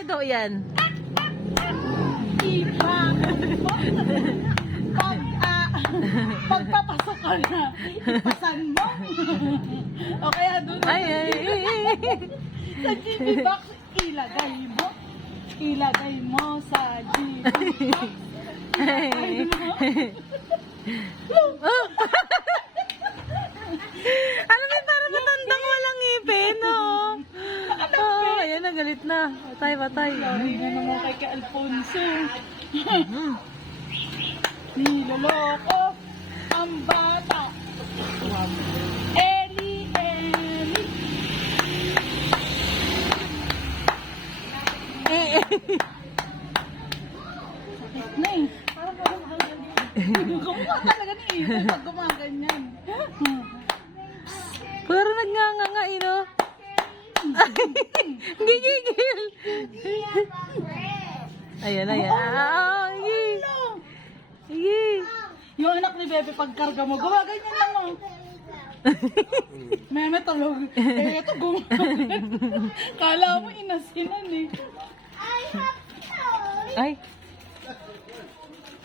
Marami daw yan. Iba. Pagpapasok ka na, ipasan mo. O kaya doon. Ay. Sa GB box, ilagay mo. Ilagay mo sa GB box. Ilagay mo. Oh. Ano ba, parang matandang walang ngipin, no? Oh, ayan na, galit na. Patay. Sorry na naman kay Alfonso. Niloloko ang bata. Eli. Sakit na eh. Parang gumawa talaga ni Ito pag gumaganyan. Pero nagnganga, no? Gigigil. Ayan. Sige. Yung anak ni Bebe pagkarga mo, gumaganyan lang mo. Meme tulog. Ito gumaganyan. Kala mo inasinan eh. Ay.